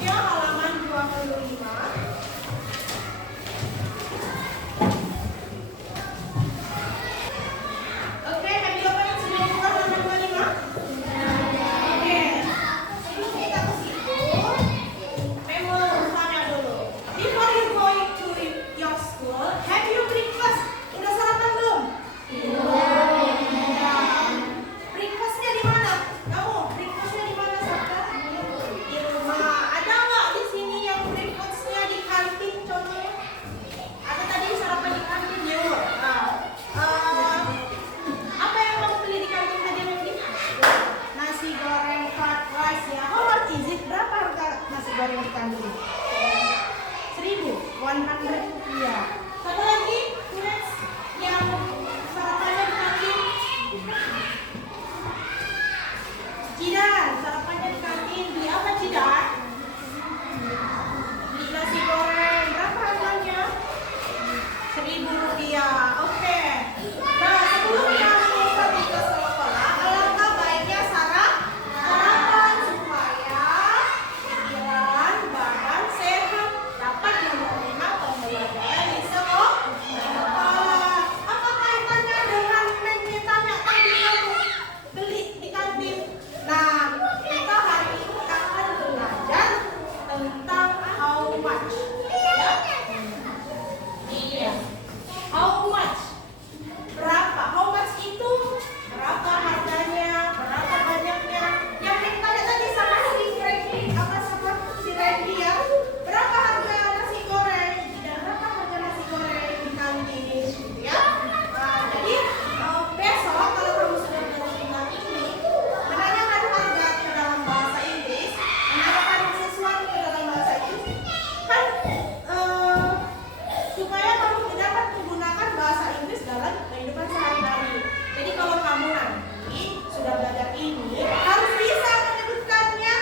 bukunya halaman 25. Oke, have you opened sudah buka halaman 25? Oke. Sebelum kita ke situ, saya mau tanya dulu. Before you going to your school, have you breakfast? Udah sarapan belum? Breakfastnya di mana? Kamu breakfastnya di mana, Sabta? Di rumah. Ada nggak di sini yang breakfastnya di kantin contohnya? Ada tadi sarapan di kantin ya? Apa yang kamu beli di kantin tadi yang beli? Nasi goreng fried rice ya. How much is it? Berapa harga nasi goreng di kantin? 1.100 rupiah. Satu lagi, next yang sarapannya di kantin. Cidar, sarapannya di kantin. Beli apa Cidar? Beli nasi goreng. Berapa harganya? 1.000 rupiah. Oke. Nah, sebelum kamu pergi ke sekolah, alangkah baiknya sarapan supaya pikiran, badan sehat, dapat menerima pembelajaran di sekolah. Apa kaitannya dengan yang ditanya tadi kamu beli di kantin? Nah, kita hari ini akan belajar tentang how much. Ya? Iya. How much? Berapa? How much itu berapa harganya? Berapa banyaknya? Yang ditanya tadi sama si Randy, apa sama si Randy ya? Berapa harga nasi goreng? Dan berapa harga nasi goreng di kantin, gitu ya? Nah, jadi besok kalau kamu sudah belajar tentang ini, menanyakan harga ke dalam bahasa Inggris, menanyakan sesuatu ke dalam bahasa Inggris, kan supaya kamu dapat menggunakan bahasa Inggris dalam kehidupan sehari-hari. Jadi kalau kamu nanti sudah belajar ini, harus bisa menyebutkannya,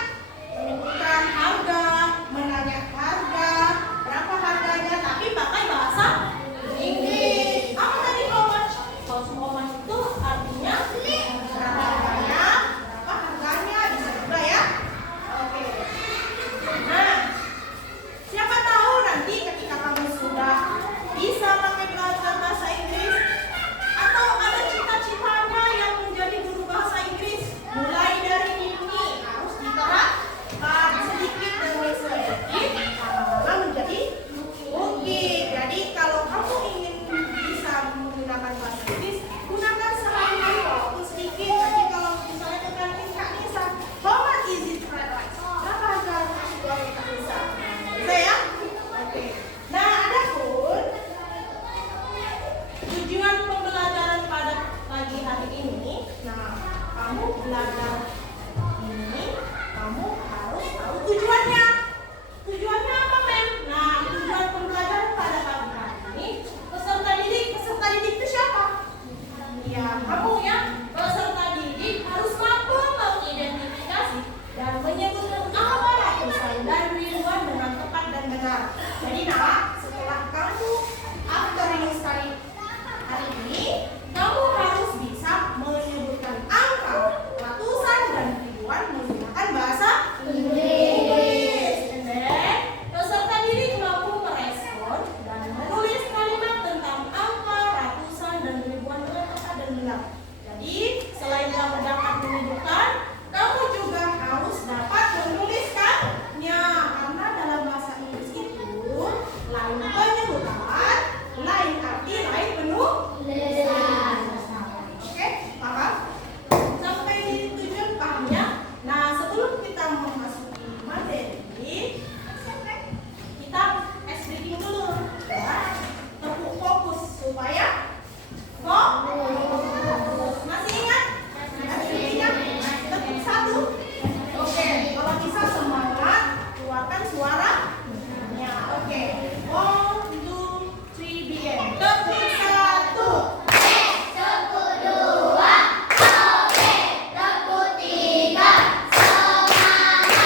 menyebutkan harga, menanya harga, berapa harganya, tapi pakai bahasa Inggris. Apa tadi how much? How much itu artinya berapa harganya, berapa harganya, bisa juga ya. Oke. Nah, siapa tahu nanti ketika kamu sudah bisa pakai belajar bahasa Inggris atau ada cita-citanya yang menjadi guru bahasa Inggris, mulai dari ini harus diterapkan sedikit demi sedikit, lama-lama menjadi bukit. Jadi kalau kamu ingin bisa menggunakan bahasa Inggris, gunakan sehari-hari walaupun sedikit. Jadi kalau misalnya ke kantin Kak Nisa, how much is it fried rice? Berapa harga nasi goreng Kak Nisa? Bisa ya? Oke. Nah, adapun tujuan pembelajaran pada pagi hari ini, nah kamu belajar ini, kamu harus tahu tujuannya. Tujuannya apa, Mem? Nah, tujuan pembelajaran pada pagi hari ini, peserta didik itu siapa? Ya, kamu ya. Peserta didik harus mampu mengidentifikasi dan menyebutkan apa ratusan dan ribuan dengan tepat dan benar. Jadi nak, setelah kamu after you study hari ini, kamu harus bisa menyebutkan angka ratusan dan ribuan menggunakan bahasa Inggris. And then, peserta didik mampu merespon dan menulis kalimat tentang angka ratusan dan ribuan dengan tepat dan benar. Jadi, selain kamu dapat menyebutkan, kamu juga harus dapat menuliskannya. Karena dalam bahasa Inggris itu lain penyebutan, lain arti, lain penulisan. Oke, paham? Sampai tujuan paham ya? Nah, sebelum kita memasuki materi, kita breathing dulu ya. Tepuk fokus supaya fokus. Masih ingat? Masih ingat? Tepuk satu. Oke, kalau bisa semangat, keluarkan suaranya. Oke, 1, 2, 3, begin. Tepuk satu. Tepuk dua, oke, tepuk tiga, semangat.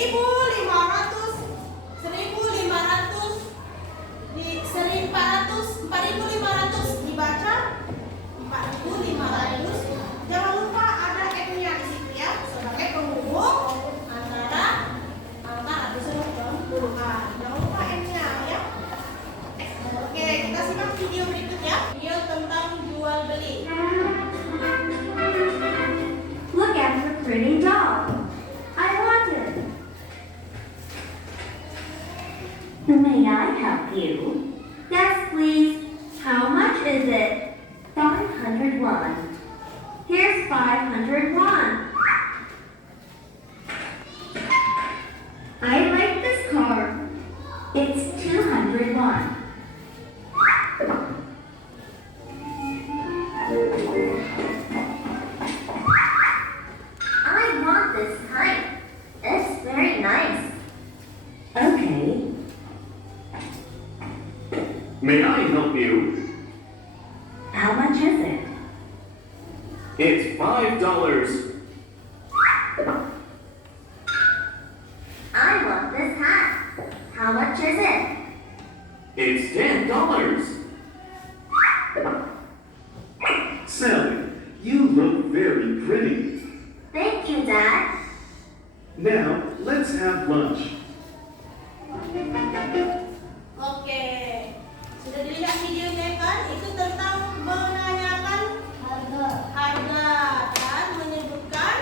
1.500, 4.500 dibaca 4.500. Jangan lupa ada X-nya di situ ya, sebagai penghubung antara angka ratusan dan puluhan. Jangan lupa M-nya ya. Oke, kita simak video berikutnya. Video tentang jual beli. Look at her pretty doll. I want it. May I help you? Yes, please. How much is it? 500 won. Here's 500 won. I like this car. It's 200 won. I want this kite. It's very nice. Okay. May I help you? How much is it? It's $5. I want this hat. How much is it? It's $10. Sally, you look very pretty. Thank you, Dad. Now, let's have lunch. Oke, sudah dilihat videonya kan? Itu tentang menanyakan harga dan menyebutkan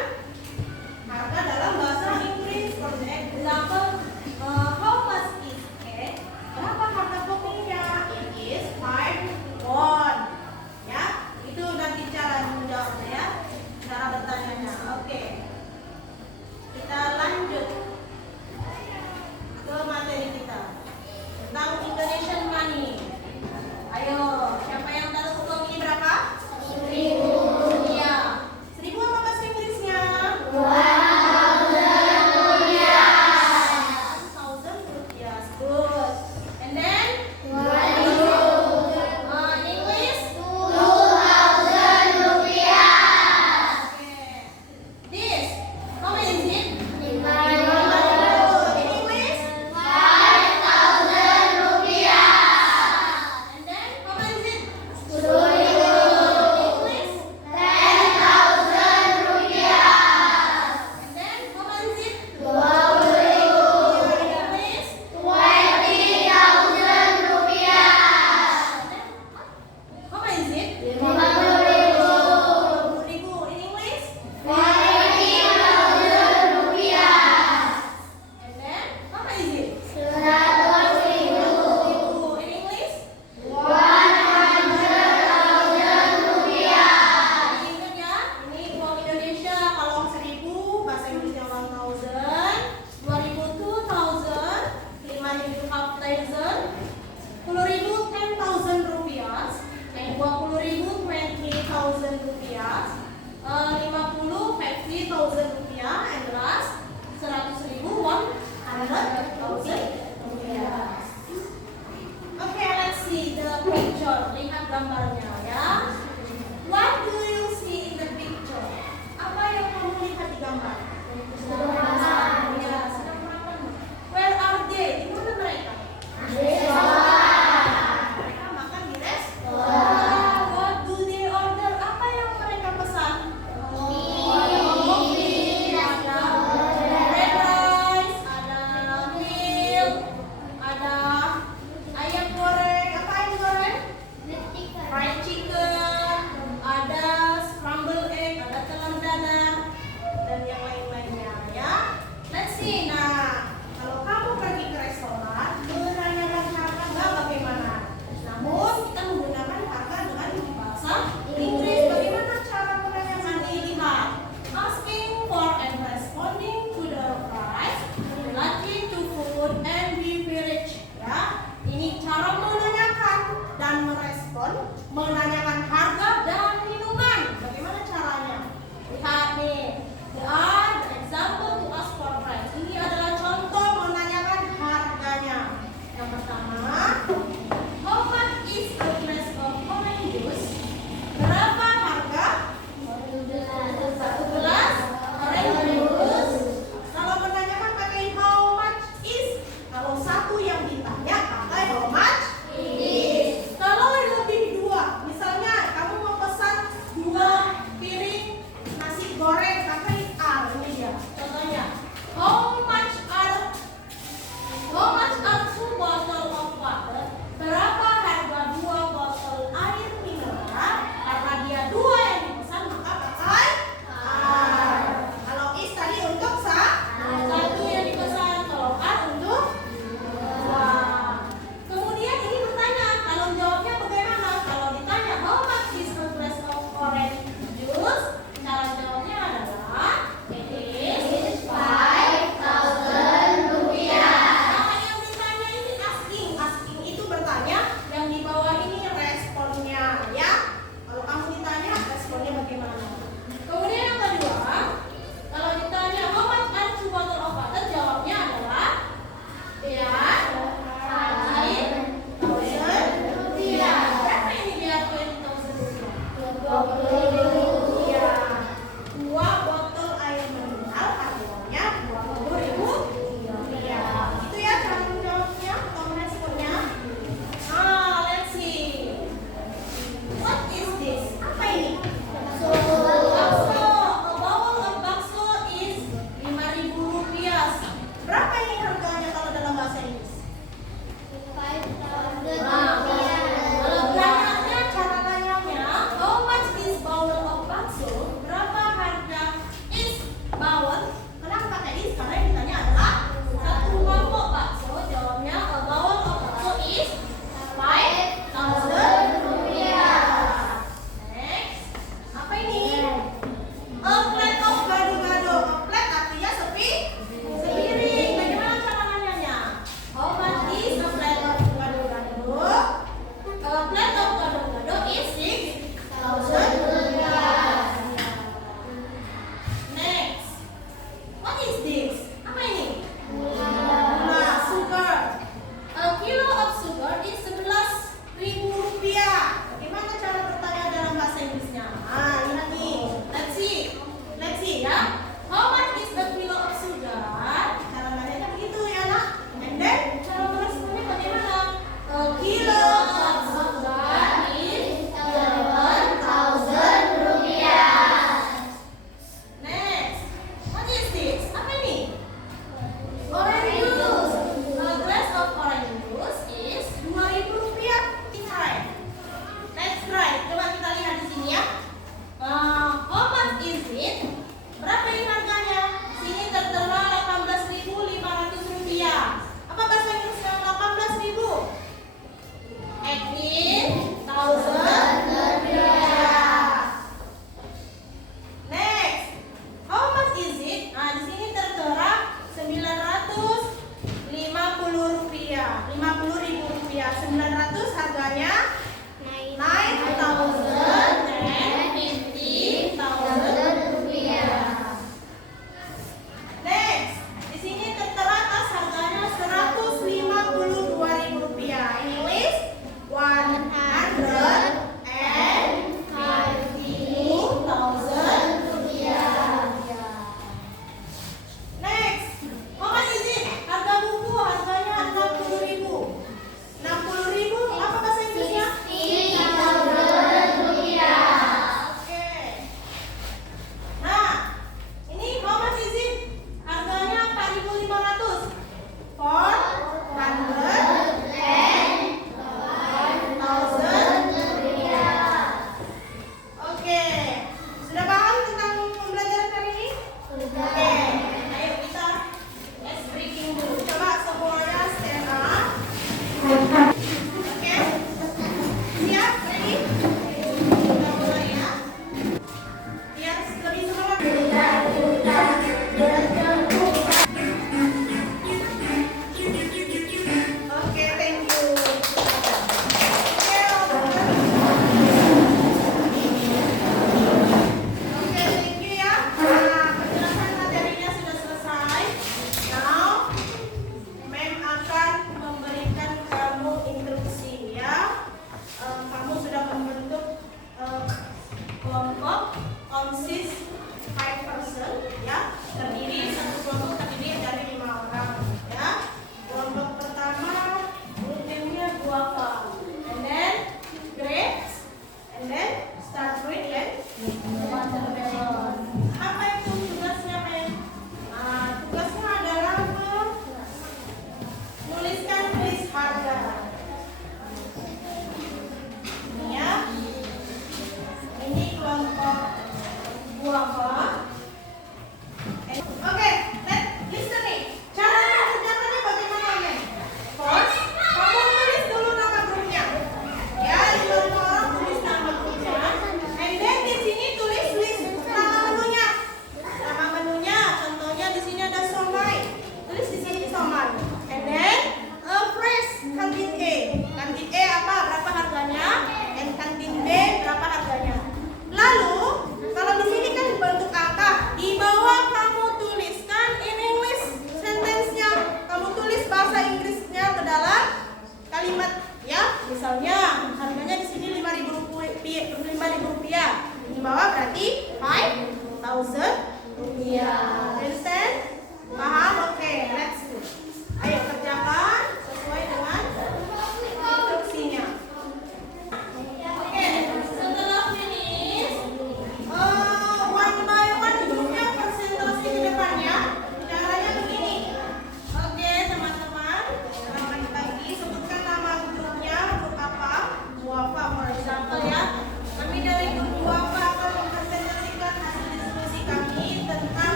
harga dalam bahasa Inggris. For example, how much is it? Berapa harga kopinya? It is 5 won. Ya, itu nanti cara menjawabnya ya, cara bertanya. Oke, kita lanjut ke materi kita tentang Indonesian money. Ayo, siapa yang tahu uang ini berapa? 1.000. Iya. 1.000 apa bahasa Inggrisnya? 1.000 rupiah. Good. And then? 2.000. In English? 2,000 rupiah. Okay. This, how many is it? 5.000. In English? 5,000 rupiah. And then, how much is it? 10,000 English? 10,000 rupiah. And then, how much is it? 20,000 English? 20,000 rupiah. How much is it? 50,000 in English? 50,000 rupiah. And then, how much is it? 100,000 in English? 100,000 rupiah. Ingat ya, ini uang Indonesia. Kalau 1.000 bahasa Inggrisnya 1,000, 2.000 2,000, 5.000 half thousand, 10.000 10,000 rupiah, and 20.000 20,000 rupiah, 50 50,000 rupiah, and last 100.000 100,000 rupiah. Okay, let's see the picture. Lihat gambarnya ya. What do you see in the picture? Apa yang kamu lihat di gambar? Ya, sedang makan. Where are they? Di mana mereka? Mereka makan di restoran. What do they order? Apa yang mereka pesan? Kopi. Nah, di sini tertera Rp950. Rp50.000. 900 harganya Rp9,050,000. Next, di sini tertera tas harganya Rp152.000. Ini list Rp150,000. Next, Mama izin, harga buku harganya Rp60.000. Rp60.000 apa bahasa Inggrisnya? Oke. Nah, ini Mama izin, harganya Rp4.500. Oke, sudah paham tentang pembelajaran kali ini? Oke, ayo kita ice breaking dulu. Coba semuanya stand up. Oke, siap, ready? Kita mulai ya. Biar lebih semangat. Oke, thank you. Oke, thank you ya. Nah, penjelasan materinya sudah selesai. Now, Mem akan memberikan kamu instruksi ya. Kamu sudah membentuk kelompok consist 5 person ya. Satu kelompok terdiri dari 5 orang ya. Kelompok pertama rutinnya guava, and then grapes, and then strawberry and watermelon. Apa itu tugasnya, Mem? Tugasnya adalah menuliskan list harga. Ini ya. Ini kelompok guava. Oke, listen nih. Cara mengerjakannya bagaimana, Mem? First, kamu tulis dulu nama grupnya. Ya, 5 orang tulis nama grupnya. And then di sini tulis list nama menunya. Nama menunya, contohnya di sini ada somai. Tulis di sini somai. And then phrase kantin A. Kantin A apa? Berapa harganya? And kantin B berapa harganya? Lalu, kalau di sini kan bentuk angka, di bawah kamu tulis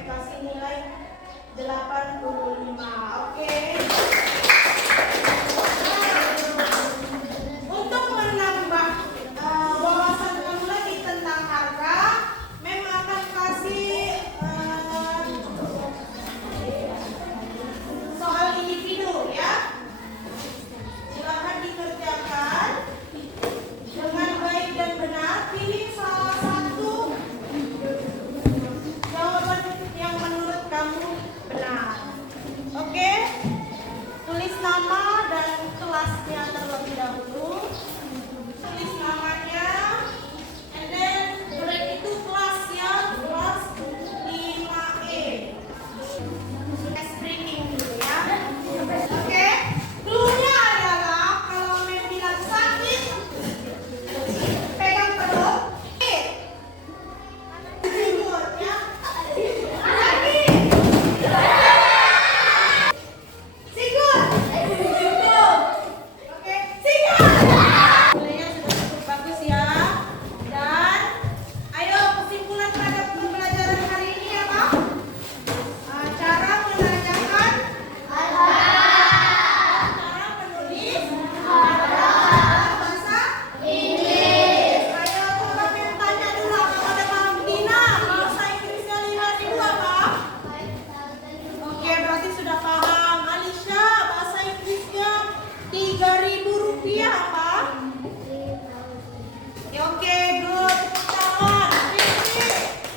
kasih nilai 85. Oke. Untuk menambah wawasan kamu lagi tentang harga, Mem akan kasih soal individu ya. Silakan dikerjakan dengan baik dan benar. Pilih salah satu jawaban yang menurut kamu benar. Oke? Tulis nama dan kelasnya terlebih dahulu. Tulis namanya, and then grade itu kelas ya, kelas 5E. Ice breaking dulu ya. Oke? Cluenya adalah kalau Mem bilang sakit, pegang perut. Tidur ya. Sakit. Sigur. Oke, sigur. Nilainya sudah cukup bagus ya. Dan ayo kesimpulan terhadap pembelajaran hari ini apa? Cara menanyakan, cara menulis bahasa Inggris. Ayo coba Mem tanya dulu kepada Mama Dina, bahasa Inggrisnya 5.000 apa? Oke, berarti sudah paham. Alisha, bahasa Inggrisnya 3.000 rupiah apa? Ya, oke, good. Tepuk tangan. Fitri,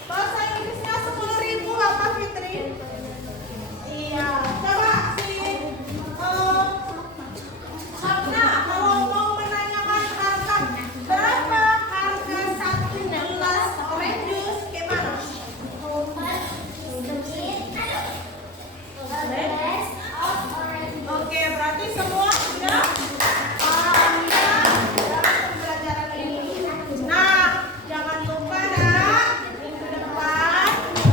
bahasa Inggrisnya 10.000 apa Fitri? Iya, coba si Sabna, kalau mau menanyakan harga, berapa harga 1 gelas orange juice, gimana? Oke, berarti semua sudah paham ya dalam pembelajaran ini. Nah, jangan lupa nak, minggu depan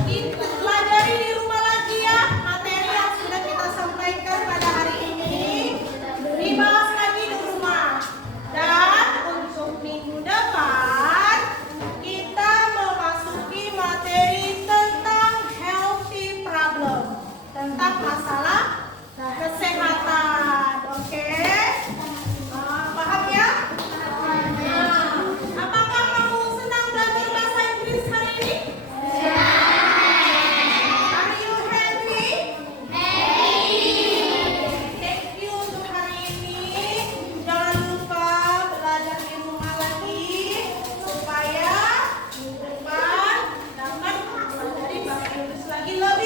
kita pelajari di rumah lagi ya materi yang sudah kita sampaikan pada hari ini. Dibahas lagi di rumah. Dan untuk minggu depan kita memasuki materi tentang healthy problem, tentang masalah kesehatan. Oke? Paham ya? Nah, apakah kamu senang belajar bahasa Inggris hari ini? Are you happy? Thank you untuk hari ini. Jangan lupa belajar di rumah lagi supaya minggu depan dapat mempelajari bahasa Inggris lagi lebih